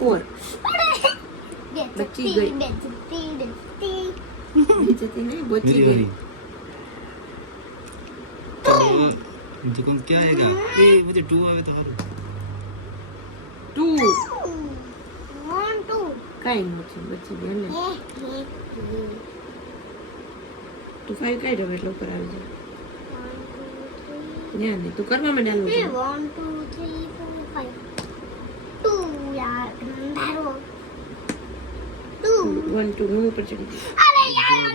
4 बच्ची गई बेचती नहीं बच्ची गई मुझे कौन क्या आएगा ए मुझे 2 आवे तो हारो 2 1 2 કાઈ નથી બચી ગઈ ને તું 5 કાઈ દે એટલે ઉપર આવી જાય ન્યા નહીં તું કરવા માંડ્યા નું 1 2 3 4 5 2 यार अंधारो 2 1 2 હું ઉપર ચડી ગઈ अरे यार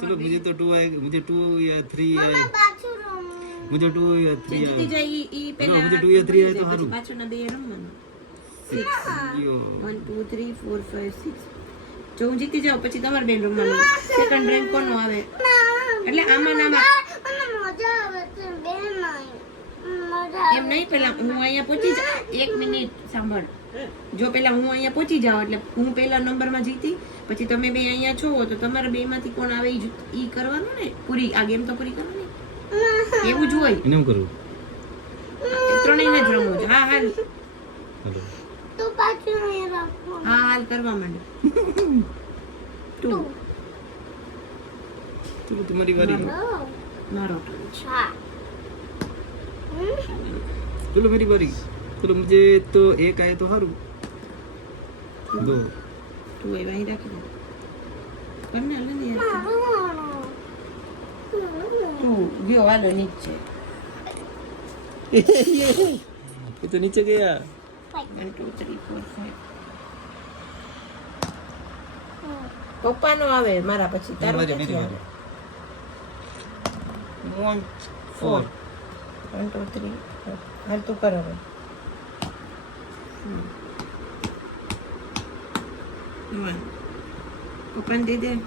चलो मुझे तो 2 आएगा मुझे 2 या 3 आए मैं बाथरूम मुझे 2 या 3 જીતી आए જાય ઈ પહેલા મુજે 2 या 3 आए तो हारू પાછળના બે રમવાનું यो 1 2 3 4 5 6 જો હું જીતી જાઉં પછી તમારે બેન રમવાનું સેકન્ડ રેન્ક કોનો આવે એટલે આમાં નામાં મને મજા આવે છે બેન મજા એમ નહીં પેલા હું અહીંયા પહોંચી જા 1 મિનિટ સાંભળ જો પેલા હું અહીંયા પહોંચી જાઉં એટલે હું પહેલા નંબરમાં જીતી પછી તમે બે અહીંયા છો તો તમારા બે માંથી કોણ આવે ઈ કરવાનું ને પૂરી આ ગેમ તો પૂરી કરવાની એવું જ હોય એને હું કરું ત્રણેયને જ રમવું છે હા હાલ हेलो તો પાછું અહીંયા રાખો હા હાલ કરવા માંડો 2 चलो तुम्हारी बारी મારો turn છે હા चलो मेरी बारी चलो मुझे तो 1 आए तो हारू 2 તું એ વાહી રાખી દે કરને હાલ ને યાર તું ગયો હાલો નીચે ये तो नीचे गया 1 2 3 4 5 પપ્પાનો આવે મારા પછી તારો मेरी ક્યાંથી मेरी આવે 4 1 2 3 હાલ તું કર હવે પપ્પાને દે દે